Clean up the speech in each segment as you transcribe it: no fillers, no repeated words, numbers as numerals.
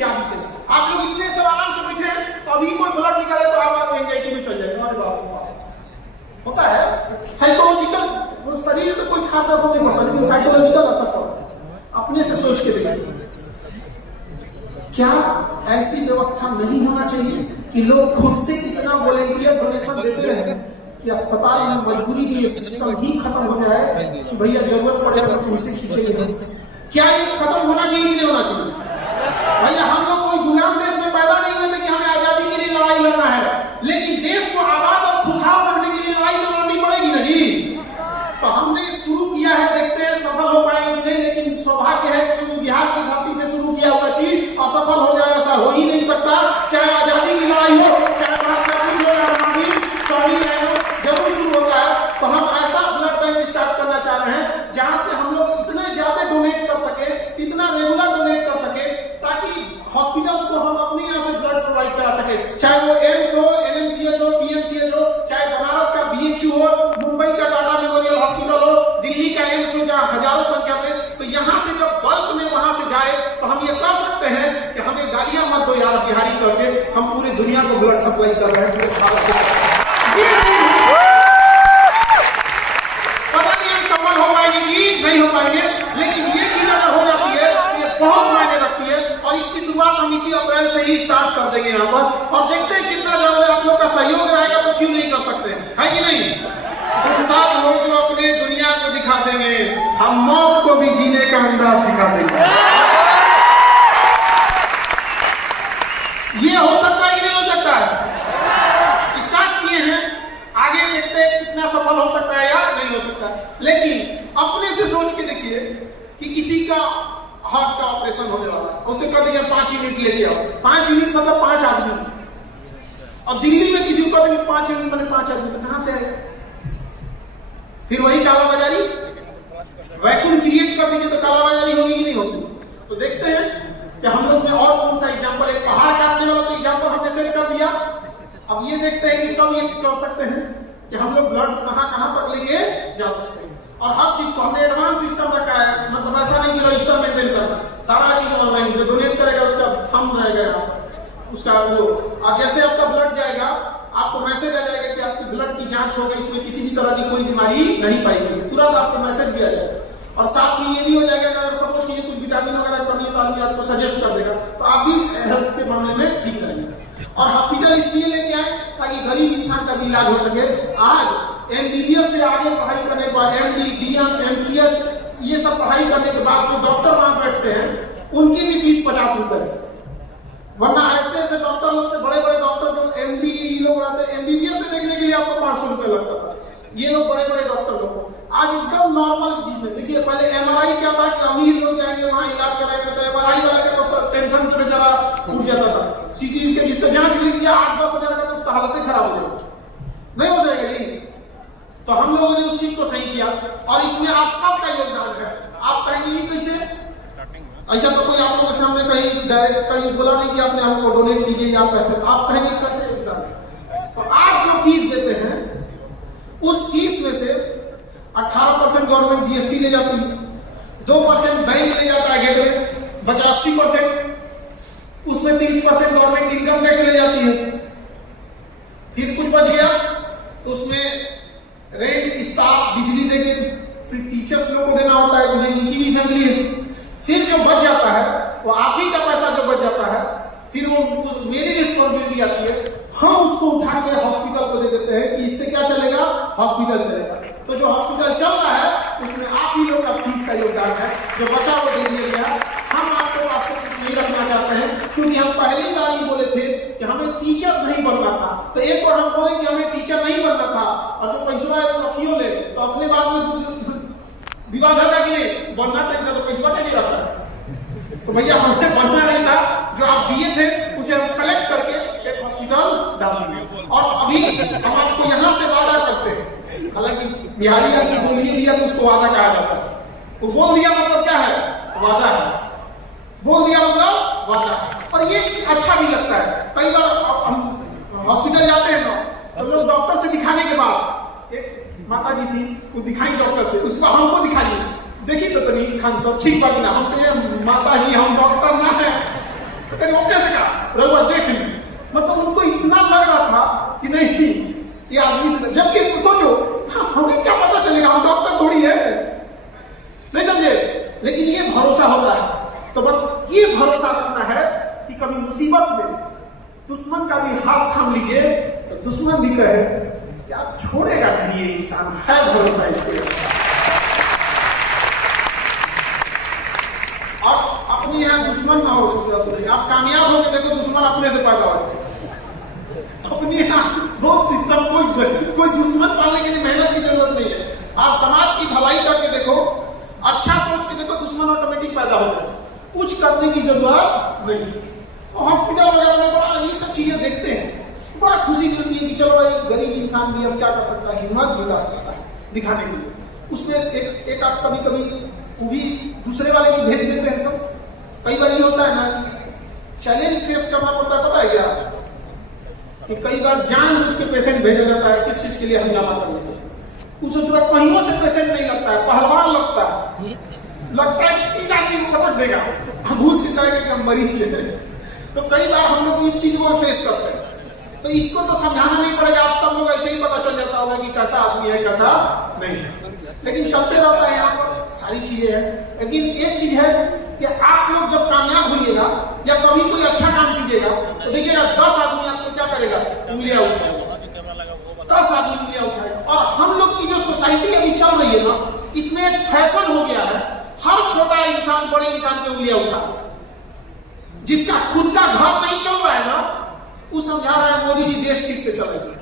क्या बीतेगा। आप लोग इतने सब आराम से बैठे हैं, तो अभी कोई ब्लड निकाले तो आप एंजाइटी में चल जाएंगे। अरे बाप, होता है साइकोलॉजिकल, शरीर पे कोई खास असर नहीं पड़ता, लेकिन साइकोलॉजिकल असर पड़ता है। अपने से सोच के देखिए, क्या ऐसी व्यवस्था नहीं होना चाहिए कि लोग खुद से इतना वॉलेंटियर डोनेशन देते रहे कि अस्पताल में मजबूरी में ये सिस्टम ही खत्म हो जाए कि भैया जरूरत पड़ेगा तो तुमसे खींचेंगे। क्या ये खत्म होना चाहिए कि नहीं होना चाहिए? भैया हम लोग कोई गुलाम देश में पैदा नहीं हुए थे कि हमें आजादी के लिए लड़ाई लड़ना है, लेकिन देश को आबाद और खुशहाल रखने के लिए लड़ाई तो लड़नी पड़ेगी ना जी। तो हमने शुरू किया है, देखते हैं सफल हो पाएंगे कि नहीं, लेकिन सौभाग्य है कि बिहार की धरती से शुरू किया हुआ चीज असफल हो जाए ऐसा हो ही नहीं सकता। चाहे आजादी की लड़ाई हो, चाहे भारत का कुछ हो या महावीर स्वामी रहे हो, जरूर शुरू होता है। तो हम ऐसा ब्लड बैंक स्टार्ट करना चाह रहे हैं जहां से हम लोग इतने ज्यादा डोनेट कर सके, इतना रेगुलर डोनेट कर सके, ताकि हॉस्पिटल्स को हम अपने यहाँ से ब्लड प्रोवाइड करा सके। चाहे वो एम्स हो, एनएमसीएच हो, पीएमसीएच हो, चाहे बनारस का बीएचयू हो, मुंबई का टाटा मेमोरियल हॉस्पिटल हो, दिल्ली का एम्स हो, जहाँ हजारों संख्या में, तो यहाँ से जब बल्क में वहां से जाए तो हम ये कह सकते हैं कि हमें गालियां मत दो यार बिहारी करके, हम पूरी दुनिया को ब्लड सप्लाई कर रहे हैं। पता नहीं हम सफल हो पाएंगे कि नहीं हो पाएंगे, लेकिन ये चीज अगर हो जाती है तो ये बहुत मायने रखती है। और इसकी शुरुआत हम इसी अप्रैल से ही स्टार्ट कर देंगे यहाँ पर, और देखते हैं कितना ज्यादा आप लोग का सहयोग रहेगा, तो क्यों नहीं कर सकते, है कि नहीं? तुम साथ हो जो अपने दुनिया को दिखा देंगे, हम मौत को भी जीने का अंदाज सिखा देंगे। ये हो सकता है कि नहीं हो सकता है? स्टार्ट किए हैं, आगे देखते हैं कितना सफल हो सकता है या नहीं हो सकता। लेकिन अपने से सोच के देखिए कि किसी का हार्ट का ऑपरेशन होने वाला है, उसे कह देंगे 5 यूनिट लेके आओ। 5 यूनिट मतलब 5 आदमी। अब दिल्ली में किसी को कह देंगे 5 यूनिट मतलब 5 आदमी, तो कहां से आएगा? फिर वही कालाबाजारी, वैक्यूम क्रिएट कर दीजिए तो कालाबाजारी होगी कि नहीं होगी? तो देखते हैं कि हम लोग में और कौन सा एग्जाम्पल, एक पहाड़ काटने वाला तो एग्जाम्पल हमने सेट कर दिया। अब ये देखते हैं कि कब ये कर सकते हैं कि हम लोग ब्लड कहां तक लेके जा सकते हैं। और हर चीज को हमने एडवांस सिस्टम रखा है, मतलब ऐसा नहीं कि रजिस्टर मेंटेन करता, सारा चीज ऑनलाइन, जो डोनेट करेगा उसका थंब रहेगा यहाँ पर, उसका वो, और जैसे आपका ब्लड जाएगा आपको मैसेज आ जाएगा कि आपकी ब्लड की जांच हो गई, इसमें किसी भी तरह की कोई बीमारी नहीं पाई गई, तुरंत आपको मैसेज भी आ जाएगा। और साथ ही ये भी हो जाएगा कि अगर सपोज कीजिए कुछ विटामिन वगैरह कमी है तो आदमी आपको सजेस्ट कर देगा, तो आप भी हेल्थ के मामले में ठीक रहेंगे। और हॉस्पिटल इसलिए लेके आए ताकि गरीब इंसान का भी इलाज हो सके। आज एमबीबीएस से आगे पढ़ाई करने के बाद एमडी, डीएम, एमसीएच, ये सब पढ़ाई करने के बाद जो डॉक्टर वहां बैठते हैं उनकी भी फीस 50 रुपए है। वरना ऐसे डॉक्टर लोग से, बड़े बड़े डॉक्टर जो एमडी लोग रहते हैं, एमबीबीएस से देखने के लिए आपको 500 रुपए लगता था। ये लोग बड़े बड़े डॉक्टर लोग को आज एकदम नॉर्मल चीज में देखिए, पहले एमआरआई क्या था कि अमीर लोग जाएंगे वहां इलाज कराएंगे, तो एमआरआई वाला के तो टेंशन से बेचारा उठ जाता था। सीटी के जिसका जांच लिख दिया 8-10 हजार का, तो उसका हालत ही खराब हो जाएगी, नहीं हो जाएगा जी। तो हम लोगों ने उस चीज को सही किया, और इसमें आप सबका योगदान है। आप कहेंगे ये कैसे? ऐसा तो कोई आप लोगों से हमने कहीं डायरेक्ट कहीं बोला नहीं कि आपने हमको डोनेट कीजिए या पैसे, तो आप कहेंगे कैसे योगदान है? तो आप जो फीस देते हैं उस फीस में से 18% गवर्नमेंट जीएसटी ले जाती है, 2% बैंक ले जाता है गेटवे, बचा 80%, उसमें 30% गवर्नमेंट इनकम टैक्स ले जाती है। फिर कुछ बच गया तो उसमें रेंट, स्टाफ, बिजली देके, फिर टीचर्स लोग को देना होता है क्योंकि इनकी भी फैमिली है। फिर जो बच जाता है वो आप ही का पैसा जो बच जाता है, फिर वो मेरी रिस्पॉन्सिबिलिटी आती है, हम उसको उठा के हॉस्पिटल को दे देते हैं कि इससे क्या चलेगा, हॉस्पिटल चलेगा। तो जो हॉस्पिटल चल रहा है उसमें आप ही लोग का फीस का योगदान है, जो बचा वो दे दिया गया। हम आपके पास से कुछ नहीं रखना चाहते हैं, क्योंकि हम पहली बार ही बोले थे कि हमें टीचर नहीं बनना था, तो एक बार हम बोले कि हमें टीचर नहीं बनना था, और जो पैसा है तो रखियो ले, तो अपने बात में विवाद होगा कि नहीं, बनना था तो पैसा नहीं रखना। तो भैया हमें बनना नहीं था, जो आप दिए थे उसे हम कलेक्ट करके एक हॉस्पिटल डाल दिए। और अभी हम आपको यहाँ से वादा करते हैं, हालांकि बिहारी आदमी बोलिए दिया तो उसको वादा कहा जाता है, तो बोल दिया मतलब क्या है, वादा है, बोल दिया मतलब वादा है। और ये अच्छा भी लगता है। कई बार हम हॉस्पिटल जाते हैं ना, तो लोग डॉक्टर से दिखाने के बाद, एक माता जी थी वो दिखाई डॉक्टर से, उसको हमको दिखाइए, देखिए तो तनी खान सब ठीक बात ना, हम तो ये माता जी हम डॉक्टर ना है, अरे वो कैसे कहा, रघुआ देख ली। मतलब उनको इतना लग रहा था कि नहीं ये आदमी से, जबकि सोचो हमें क्या पता चलेगा, हम डॉक्टर थोड़ी है, नहीं समझे। लेकिन ये भरोसा होता है। तो बस ये भरोसा रखना है कि कभी मुसीबत में दुश्मन का भी हाथ थाम लीजिए तो दुश्मन भी कहे कि आप छोड़ेगा नहीं, ये इंसान है, भरोसा इसके। और अपने यहाँ दुश्मन ना हो सकते, आप कामयाब होकर देखो दुश्मन अपने से पैदा हो। अपने यहाँ दो सिस्टम, कोई दुश्मन पालने के लिए मेहनत की जरूरत नहीं है। आप समाज की भलाई करके देखो, अच्छा सोच के देखो, दुश्मन ऑटोमेटिक पैदा हो जाए, कुछ करने की जरूरत नहीं। तो हॉस्पिटल वगैरह में बड़ा ये सब चीजें देखते हैं, बड़ा खुशी मिलती है कि चलो भाई गरीब इंसान भी अब क्या कर सकता है, हिम्मत जुटा सकता है दिखाने के लिए। उसमें एक आध कभी कभी वो भी दूसरे वाले भी भेज देते हैं सब। कई बार ये होता है ना कि चैलेंज फेस करना पड़ता है, पता है क्या, कि कई बार जानबूझ के पेशेंट भेजा जाता है किस चीज के लिए, हंगामा करने के लिए। उसे पूरा कहीं से पेशेंट नहीं लगता है, पहलवान लगता है, लगता है कि 3 आदमी को पटक देगा, हम घूस के कहेंगे कि हम मरीज है। तो कई बार हम लोग इस चीज को फेस करते हैं। तो इसको तो समझाना नहीं पड़ेगा, आप सब लोग ऐसे ही पता चल जाता होगा कि कैसा आदमी है कैसा नहीं। लेकिन चलते रहता है यहाँ पर सारी चीजें हैं। लेकिन एक चीज है कि आप लोग जब कामयाब होइएगा या कभी कोई अच्छा काम कीजिएगा तो देखिएगा 10 आदमी आपको क्या करेगा, उंगलियां उठाएगा, 10 आदमी उंगलियां उठाएगा। और हम लोग की जो सोसाइटी अभी चल रही है ना, इसमें एक फैशन हो गया है, हर छोटा इंसान बड़े इंसान पे उंगलियां उठा रहा है। जिसका खुद का घर नहीं चल रहा है ना, वो समझा रहा है मोदी जी देश ठीक से चलेगा।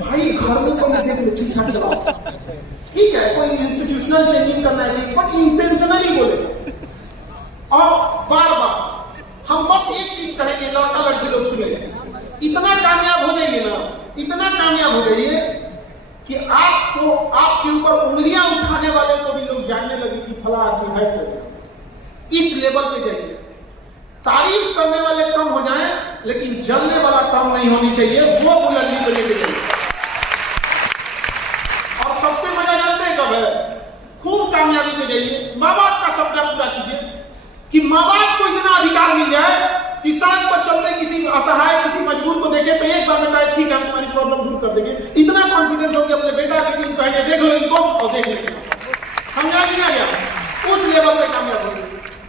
भाई घर में कोई देख लो ठीक ठाक चलाओ, ठीक है, कोई इंस्टीट्यूशनल चेंजिंग करना है नहीं, बट इंटेंशनली बोले। और बार बार हम बस एक चीज कहेंगे, लड़का लड़की लोग सुनेंगे, इतना कामयाब हो जाइए ना, इतना कामयाब हो जाइए कि आपको आपके ऊपर उंगलियां उठाने वाले को भी लोग जानने लगे कि फला आदमी है। इस लेवल पे जाइए, तारीफ करने वाले कम हो जाएं, लेकिन जलने वाला कम नहीं होनी चाहिए, वो बुलंदी पे लेके जाइए। और सबसे मजा जानते हैं कब है, खूब कामयाबी पे जाइए, माँ बाप का सपना पूरा कीजिए कि माँ बाप को इतना अधिकार मिल जाए कि सड़क पर चलते किसी असहाय किसी मजबूर को देखे तो एक बार में कहे ठीक है हम तुम्हारी प्रॉब्लम दूर कर देंगे। इतना कॉन्फिडेंस हो कि अपने बेटा की टीम कहेंगे देख लो इनको और देख लेंगे, समझा कि नहीं गया, उस लेवल पे कामयाब होंगे।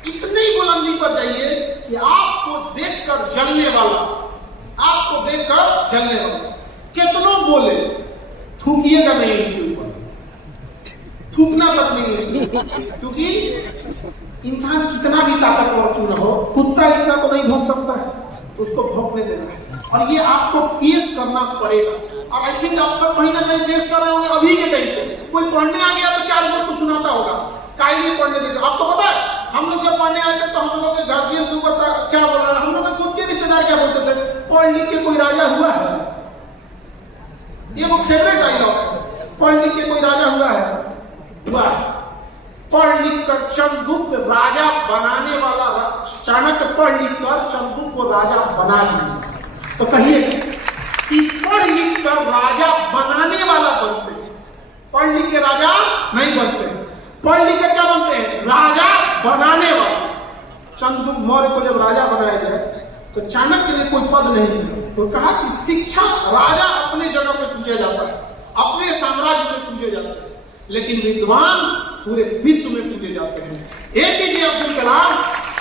इतनी बुलंदी पर जाइए कि आपको देखकर जलने वाला, आपको देखकर जलने वाला कितनों बोले, थूकिएगा नहीं उसके ऊपर, थूकना तक नहीं उसके, क्योंकि इंसान कितना भी ताकतवर क्यों न हो, कुत्ता इतना तो नहीं भौंक सकता है, तो उसको भौंकने देना है। और ये आपको फेस करना पड़ेगा। और आई थिंक आप सब कहीं ना कहीं फेस कर रहे होंगे अभी के टाइम पे। कोई पढ़ने आ गया तो 4 दोस्त को सुनाता होगा, काहे नहीं पढ़ने देते। आपको पता है हम लोग जब पढ़ने आए थे तो हम लोगों के गार्जियन के ऊपर क्या बोल रहे हैं, हम लोग के खुद के रिश्तेदार क्या बोलते थे, पढ़ लिख के कोई राजा हुआ है। ये वो फेवरेट डायलॉग है, पढ़ लिख के कोई राजा हुआ है, हुआ है। पढ़ लिख कर चंद्रगुप्त राजा बनाने वाला, चाणक्य पढ़ लिख कर चंद्रगुप्त को राजा बना दिया। तो कहिए कि पढ़ लिख कर राजा बनाने वाला बनते, पढ़ लिख के राजा नहीं बनते, पढ़ लिख कर क्या बनते हैं, राजा बनाने वाले। चंद्रगुप्त मौर्य को जब राजा बनाया गया तो चाणक्य ने कोई पद नहीं दिया, तो कहा कि शिक्षा, राजा अपने जगह पे पूजा जाता है, अपने साम्राज्य में पूजे जाते हैं, लेकिन विद्वान पूरे विश्व में पूजे जाते हैं। एपीजे अब्दुल कलाम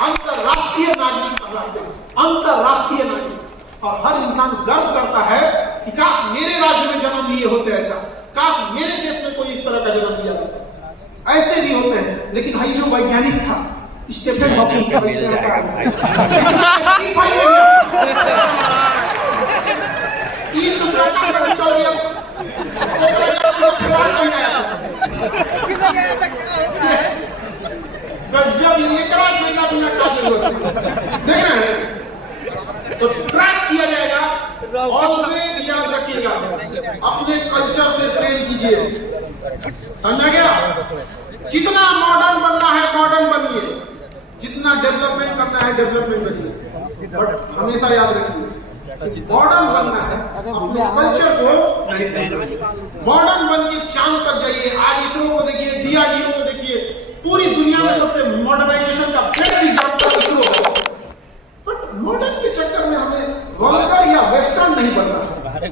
अंतरराष्ट्रीय नागरिक कहलाते हैं, अंतरराष्ट्रीय नागरिक। और हर इंसान गर्व करता है कि काश मेरे राज्य में जन्म लिए होते, ऐसा काश मेरे देश में कोई इस तरह का जन्म लिया जाता। ऐसे भी होते हैं, लेकिन भाई जो वैज्ञानिक था स्टीफन हॉकिंग, चल गया जब एकरा जोइना बिना का जरूरत देख रहे हैं, तो ट्रैक किया जाएगा। ऑलवेज याद रखिएगा, अपने कल्चर से प्रेम कीजिए, समझा गया। जितना मॉडर्न बनना है मॉडर्न बनिए, जितना डेवलपमेंट करना है डेवलपमेंट करिए, बट हमेशा याद रखिए मॉडर्न बनना है, अपने कल्चर को नहीं। मॉडर्न बन के चांद तक जाइए। आज इसरो को देखिए, DRDO को देखिए, पूरी दुनिया में सबसे मॉडर्नाइजेशन का बेस्ट एग्जांपल वल्गर या वेस्टर्न नहीं बनना है।